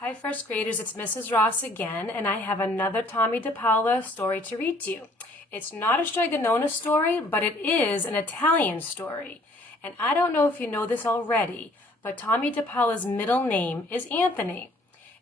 Hi, first graders, it's Mrs. Ross again, and I have another Tomie de Paola story to read to you. It's not a Stregonona story, but it is an Italian story. And I don't know if you know this already, but Tomie de Paola's middle name is Anthony.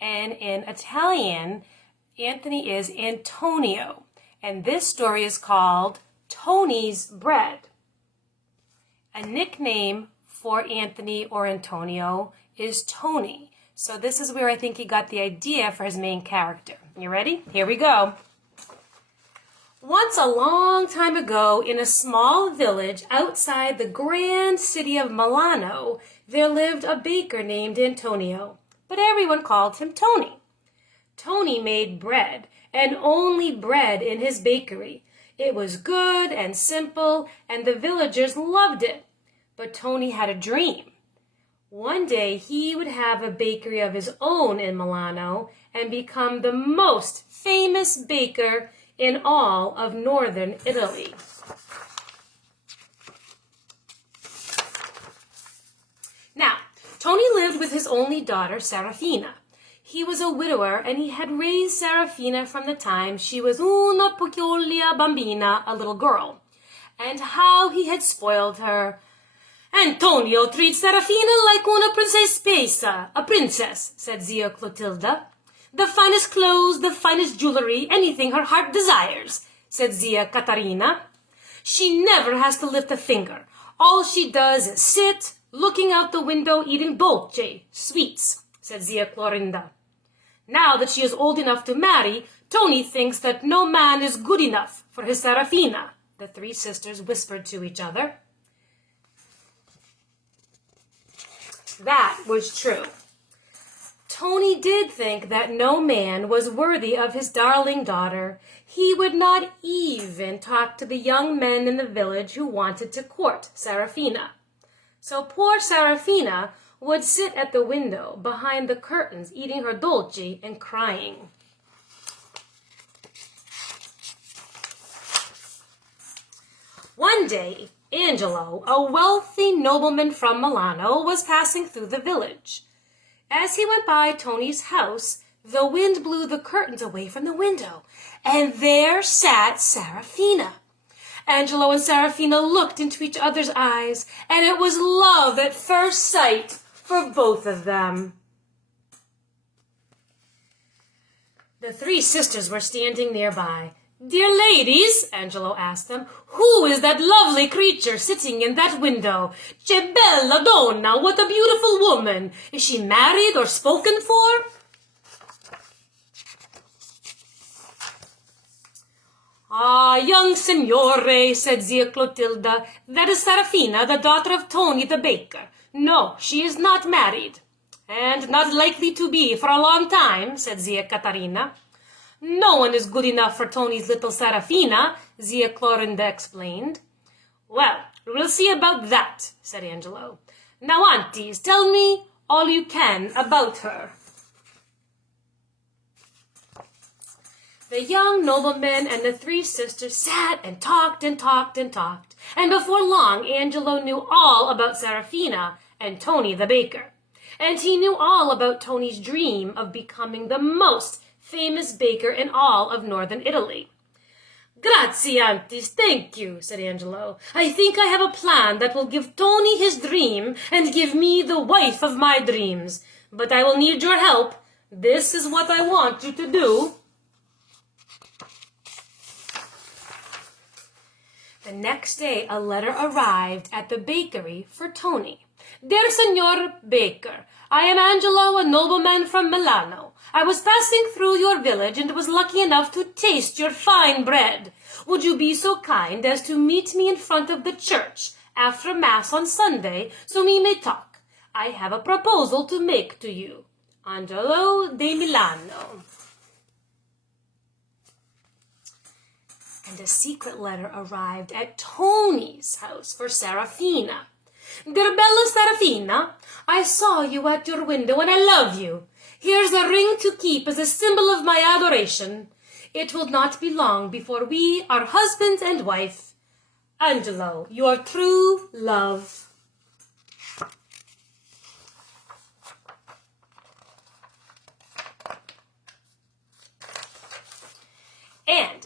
And in Italian, Anthony is Antonio. And this story is called Tony's Bread. A nickname for Anthony or Antonio is Tony. So this is where I think he got the idea for his main character. You ready? Here we go. Once a long time ago, in a small village outside the grand city of Milano, there lived a baker named Antonio, but everyone called him Tony. Tony made bread, and only bread in his bakery. It was good and simple, and the villagers loved it. But Tony had a dream. One day he would have a bakery of his own in Milano and become the most famous baker in all of northern Italy. Now, Tony lived with his only daughter, Serafina. He was a widower and he had raised Serafina from the time she was una piccola bambina, a little girl. And how he had spoiled her. Antonio treats Serafina like una principessa, a princess, said Zia Clotilda. The finest clothes, the finest jewelry, anything her heart desires, said Zia Caterina. She never has to lift a finger. All she does is sit, looking out the window, eating dolce, sweets, said Zia Clorinda. Now that she is old enough to marry, Tony thinks that no man is good enough for his Serafina, the three sisters whispered to each other. That was true. Tony did think that no man was worthy of his darling daughter. He would not even talk to the young men in the village who wanted to court Serafina. So poor Serafina would sit at the window behind the curtains eating her dolce and crying. One day, Angelo, a wealthy nobleman from Milano, was passing through the village. As he went by Tony's house, the wind blew the curtains away from the window, and there sat Serafina. Angelo and Serafina looked into each other's eyes, and it was love at first sight for both of them. The three sisters were standing nearby. Dear ladies, Angelo asked them, who is that lovely creature sitting in that window? Che bella donna, what a beautiful woman. Is she married or spoken for? Ah, young signore, said Zia Clotilda, that is Serafina, the daughter of Tony the baker. No, she is not married. And not likely to be for a long time, said Zia Caterina. No one is good enough for Tony's little Serafina, Zia Clorinda explained. Well, we'll see about that, said Angelo. Now, aunties, tell me all you can about her. The young nobleman and the three sisters sat and talked and talked and talked, and before long Angelo knew all about Serafina and Tony the baker. And he knew all about Tony's dream of becoming the most famous baker in all of northern Italy. Grazie, aunties, thank you, said Angelo. I think I have a plan that will give Tony his dream and give me the wife of my dreams. But I will need your help. This is what I want you to do. The next day, a letter arrived at the bakery for Tony. Dear Signor Baker, I am Angelo, a nobleman from Milano. I was passing through your village and was lucky enough to taste your fine bread. Would you be so kind as to meet me in front of the church after Mass on Sunday so we may talk? I have a proposal to make to you. Angelo de Milano. And a secret letter arrived at Tony's house for Serafina. Dear bella Serafina, I saw you at your window and I love you. Here's a ring to keep as a symbol of my adoration. It will not be long before we are husband and wife. Angelo, your true love.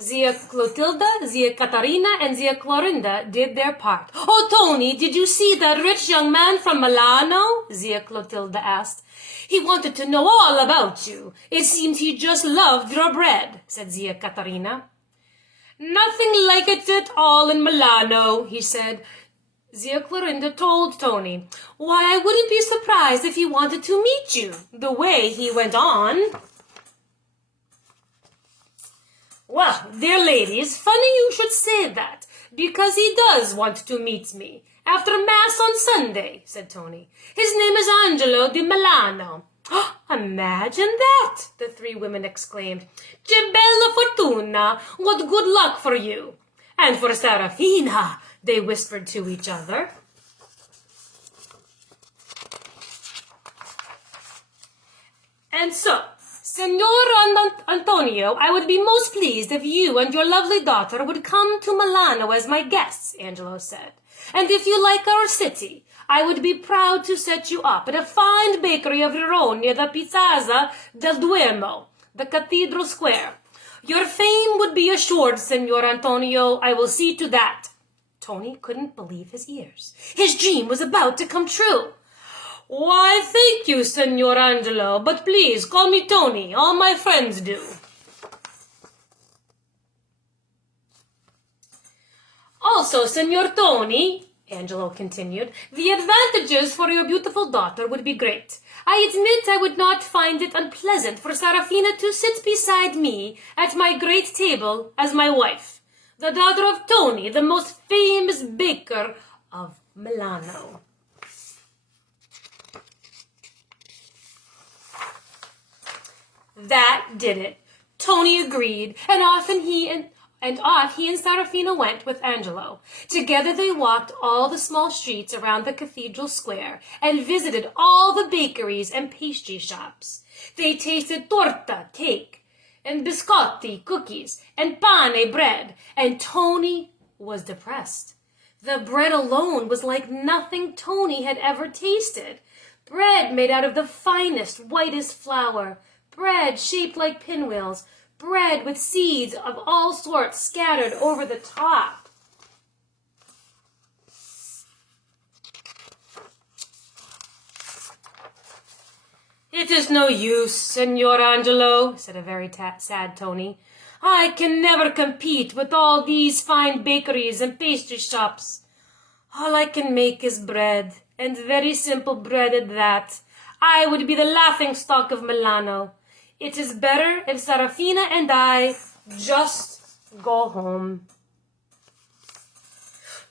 Zia Clotilda, Zia Catarina, and Zia Clorinda did their part. "Oh, Tony, did you see that rich young man from Milano?" Zia Clotilda asked. "He wanted to know all about you. It seemed he just loved your bread," said Zia Catarina. "Nothing like it at all in Milano," he said. Zia Clorinda told Tony, "Why, I wouldn't be surprised if he wanted to meet you," the way he went on. "Well, dear ladies, funny you should say that, because he does want to meet me. After Mass on Sunday," said Tony. "His name is Angelo di Milano." "Oh, imagine that!" the three women exclaimed. "Che bella fortuna! What good luck for you!" "And for Serafina," they whispered to each other. "And so, Signor Antonio, I would be most pleased if you and your lovely daughter would come to Milano as my guests," Angelo said. "And if you like our city, I would be proud to set you up at a fine bakery of your own near the Piazza del Duomo, the Cathedral Square. Your fame would be assured, Signor Antonio. I will see to that." Tony couldn't believe his ears. His dream was about to come true. "Why, thank you, Signor Angelo, but please call me Tony. All my friends do." "Also, Signor Tony," Angelo continued, "the advantages for your beautiful daughter would be great. I admit I would not find it unpleasant for Serafina to sit beside me at my great table as my wife, the daughter of Tony, the most famous baker of Milano." That did it. Tony agreed, and off he and Serafina went with Angelo. Together they walked all the small streets around the cathedral square and visited all the bakeries and pastry shops. They tasted torta, cake, and biscotti, cookies, and pane, bread, and Tony was depressed. The bread alone was like nothing Tony had ever tasted. Bread made out of the finest, whitest flour, bread shaped like pinwheels, bread with seeds of all sorts scattered over the top. "It is no use, Signor Angelo," said a very sad Tony. "I can never compete with all these fine bakeries and pastry shops. All I can make is bread, and very simple bread at that. I would be the laughingstock of Milano. It is better if Serafina and I just go home."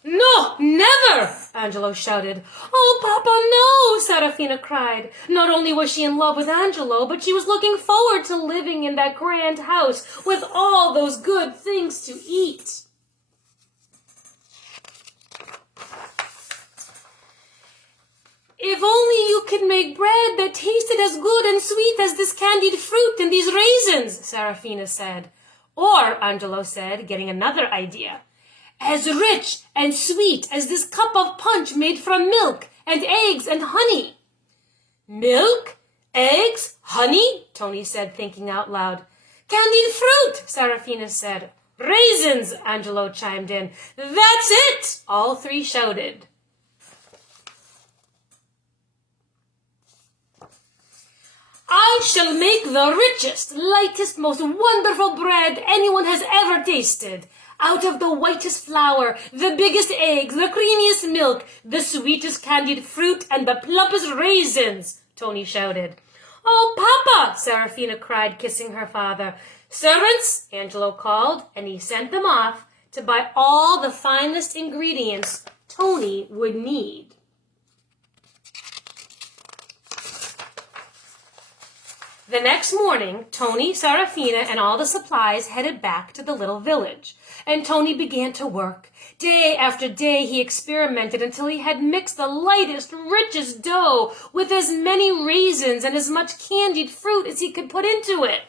"No, never!" Angelo shouted. "Oh, Papa, no!" Serafina cried. Not only was she in love with Angelo, but she was looking forward to living in that grand house with all those good things to eat. "If only you could make bread that tasted as good and sweet as this candied fruit and these raisins," Serafina said. "Or," Angelo said, getting another idea, "as rich and sweet as this cup of punch made from milk and eggs and honey." "Milk, eggs, honey?" Tony said, thinking out loud. "Candied fruit," Serafina said. "Raisins," Angelo chimed in. "That's it," all three shouted. "I shall make the richest, lightest, most wonderful bread anyone has ever tasted. Out of the whitest flour, the biggest eggs, the creamiest milk, the sweetest candied fruit, and the plumpest raisins," Tony shouted. "Oh, Papa!" Serafina cried, kissing her father. "Servants," Angelo called, and he sent them off to buy all the finest ingredients Tony would need. The next morning, Tony, Serafina, and all the supplies headed back to the little village, and Tony began to work. Day after day he experimented until he had mixed the lightest, richest dough with as many raisins and as much candied fruit as he could put into it.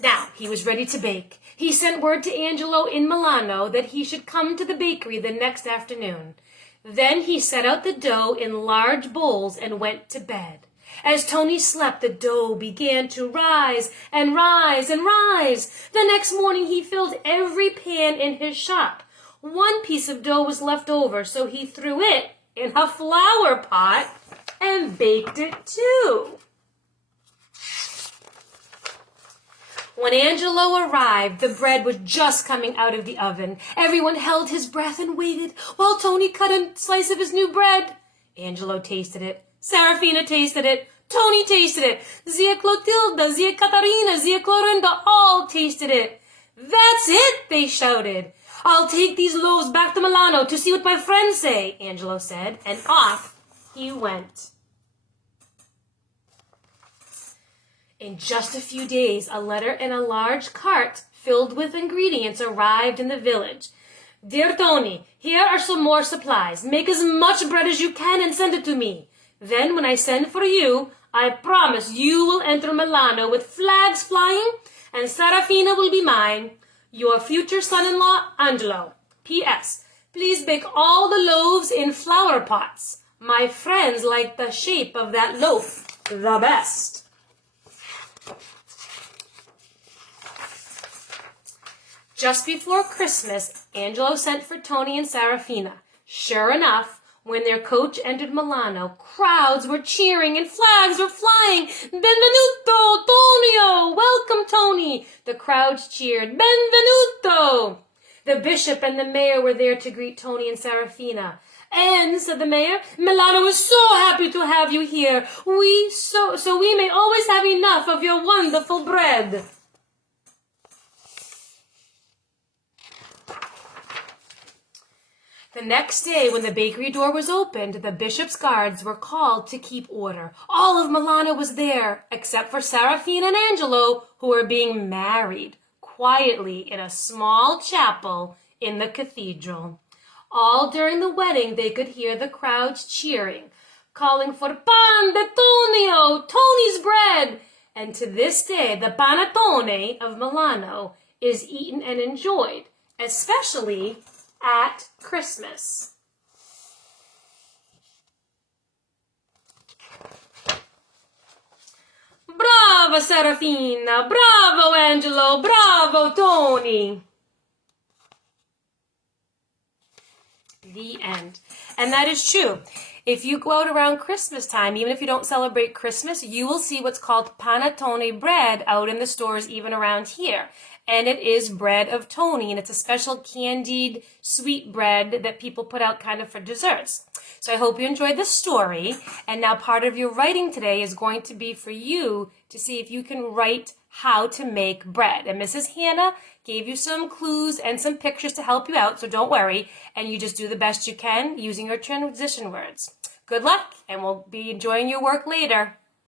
Now he was ready to bake. He sent word to Angelo in Milano that he should come to the bakery the next afternoon. Then he set out the dough in large bowls and went to bed. As Tomie slept, the dough began to rise and rise and rise. The next morning he filled every pan in his shop. One piece of dough was left over, so he threw it in a flour pot and baked it too. When Angelo arrived, the bread was just coming out of the oven. Everyone held his breath and waited while Tomie cut a slice of his new bread. Angelo tasted it. Serafina tasted it. Tomie tasted it. Zia Clotilda, Zia Catarina, Zia Clorinda all tasted it. That's it, they shouted. I'll take these loaves back to Milano to see what my friends say, Angelo said, and off he went. In just a few days, a letter in a large cart filled with ingredients arrived in the village. Dear Tony, here are some more supplies. Make as much bread as you can and send it to me. Then when I send for you, I promise you will enter Milano with flags flying, and Serafina will be mine. Your future son-in-law, Angelo. P.S. Please bake all the loaves in flower pots. My friends like the shape of that loaf the best. Just before Christmas, Angelo sent for Tony and Serafina. Sure enough, when their coach entered Milano, crowds were cheering and flags were flying. Benvenuto, Tonio! Welcome, Tony! The crowds cheered, Benvenuto! The bishop and the mayor were there to greet Tony and Serafina. And, said the mayor, Milano is so happy to have you here. So we may always have enough of your wonderful bread. The next day, when the bakery door was opened, the bishop's guards were called to keep order. All of Milano was there, except for Serafina and Angelo, who were being married quietly in a small chapel in the cathedral. All during the wedding, they could hear the crowds cheering, calling for pan de Tonio, Tony's bread. And to this day, the panettone of Milano is eaten and enjoyed, especially at Christmas. Bravo, Serafina! Bravo, Angelo! Bravo, Tony! The end. And that is true. If you go out around Christmas time, even if you don't celebrate Christmas, you will see what's called panettone bread out in the stores even around here. And it is bread of Tony, and it's a special candied sweet bread that people put out kind of for desserts. So I hope you enjoyed the story. And now part of your writing today is going to be for you to see if you can write how to make bread. And Mrs. Hannah gave you some clues and some pictures to help you out, so don't worry. And you just do the best you can using your transition words. Good luck, and we'll be enjoying your work later.